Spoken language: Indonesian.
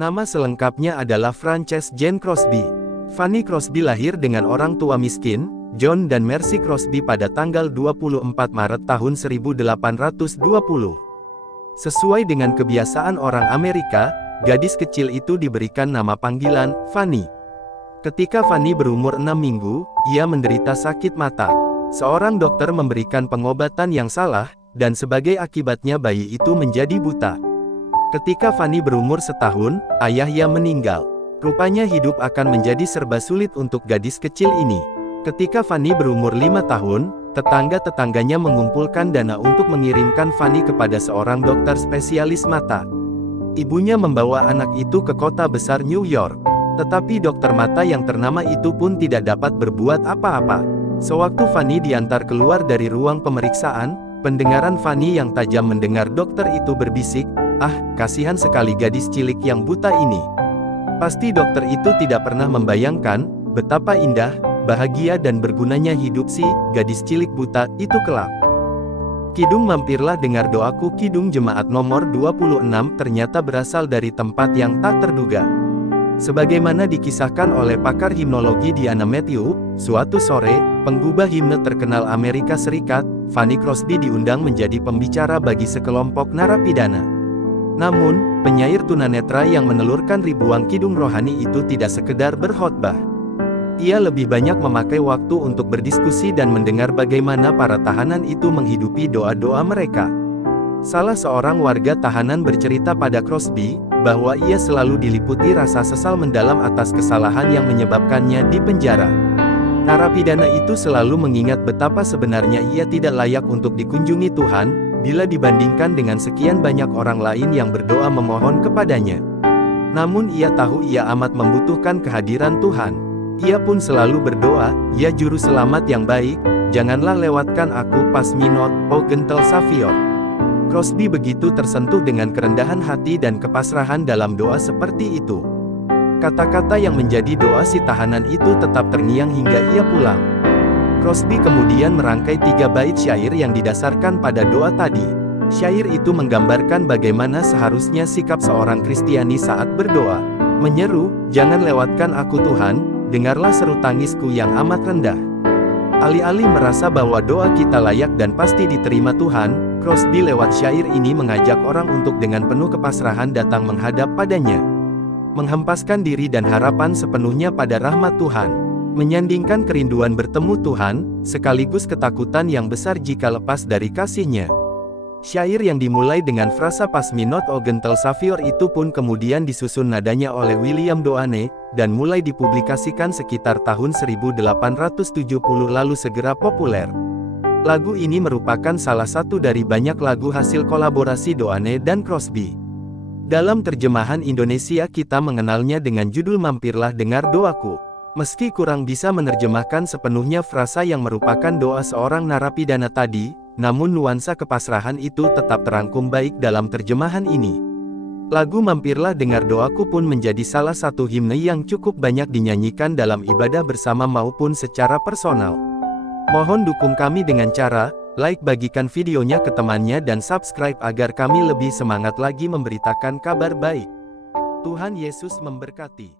Nama selengkapnya adalah Frances Jane Crosby. Fanny Crosby lahir dengan orang tua miskin, John dan Mercy Crosby pada tanggal 24 Maret tahun 1820. Sesuai dengan kebiasaan orang Amerika, gadis kecil itu diberikan nama panggilan, Fanny. Ketika Fanny berumur 6 minggu, ia menderita sakit mata. Seorang dokter memberikan pengobatan yang salah, dan sebagai akibatnya bayi itu menjadi buta. Ketika Fanny berumur setahun, ayahnya meninggal. Rupanya hidup akan menjadi serba sulit untuk gadis kecil ini. Ketika Fanny berumur 5 tahun, tetangga-tetangganya mengumpulkan dana untuk mengirimkan Fanny kepada seorang dokter spesialis mata. Ibunya membawa anak itu ke kota besar New York. Tetapi dokter mata yang ternama itu pun tidak dapat berbuat apa-apa. Sewaktu Fanny diantar keluar dari ruang pemeriksaan, pendengaran Fanny yang tajam mendengar dokter itu berbisik, "Ah, kasihan sekali gadis cilik yang buta ini." Pasti dokter itu tidak pernah membayangkan betapa indah, bahagia dan bergunanya hidup si gadis cilik buta itu kelak. Kidung mampirlah dengar doaku. Kidung jemaat nomor 26 ternyata berasal dari tempat yang tak terduga. Sebagaimana dikisahkan oleh pakar himnologi Diana Matthew, suatu sore, penggubah himne terkenal Amerika Serikat, Fanny Crosby diundang menjadi pembicara bagi sekelompok narapidana. Namun, penyair tunanetra yang menelurkan ribuan kidung rohani itu tidak sekedar berkhotbah. Ia lebih banyak memakai waktu untuk berdiskusi dan mendengar bagaimana para tahanan itu menghidupi doa-doa mereka. Salah seorang warga tahanan bercerita pada Crosby, bahwa ia selalu diliputi rasa sesal mendalam atas kesalahan yang menyebabkannya di penjara. Narapidana itu selalu mengingat betapa sebenarnya ia tidak layak untuk dikunjungi Tuhan, bila dibandingkan dengan sekian banyak orang lain yang berdoa memohon kepadanya. Namun ia tahu ia amat membutuhkan kehadiran Tuhan. Ia pun selalu berdoa, "Ya Juru Selamat yang baik, janganlah lewatkan aku pas minot, oh gentle Savior." Crosby begitu tersentuh dengan kerendahan hati dan kepasrahan dalam doa seperti itu. Kata-kata yang menjadi doa si tahanan itu tetap terngiang hingga ia pulang. Crosby kemudian merangkai 3 bait syair yang didasarkan pada doa tadi. Syair itu menggambarkan bagaimana seharusnya sikap seorang Kristiani saat berdoa. Menyeru, "Jangan lewatkan aku Tuhan, dengarlah seru tangisku yang amat rendah." Alih-alih merasa bahwa doa kita layak dan pasti diterima Tuhan, Crosby lewat syair ini mengajak orang untuk dengan penuh kepasrahan datang menghadap padanya. Menghempaskan diri dan harapan sepenuhnya pada rahmat Tuhan. Menyandingkan kerinduan bertemu Tuhan, sekaligus ketakutan yang besar jika lepas dari kasih-Nya. Syair yang dimulai dengan frasa pas minot o gentle Savior itu pun kemudian disusun nadanya oleh William Doane, dan mulai dipublikasikan sekitar tahun 1870 lalu segera populer. Lagu ini merupakan salah satu dari banyak lagu hasil kolaborasi Doane dan Crosby. Dalam terjemahan Indonesia kita mengenalnya dengan judul Mampirlah Dengar Doaku. Meski kurang bisa menerjemahkan sepenuhnya frasa yang merupakan doa seorang narapidana tadi, namun nuansa kepasrahan itu tetap terangkum baik dalam terjemahan ini. Lagu Mampirlah Dengar Doaku pun menjadi salah satu himne yang cukup banyak dinyanyikan dalam ibadah bersama maupun secara personal. Mohon dukung kami dengan cara, like, bagikan videonya ke temannya dan subscribe agar kami lebih semangat lagi memberitakan kabar baik. Tuhan Yesus memberkati.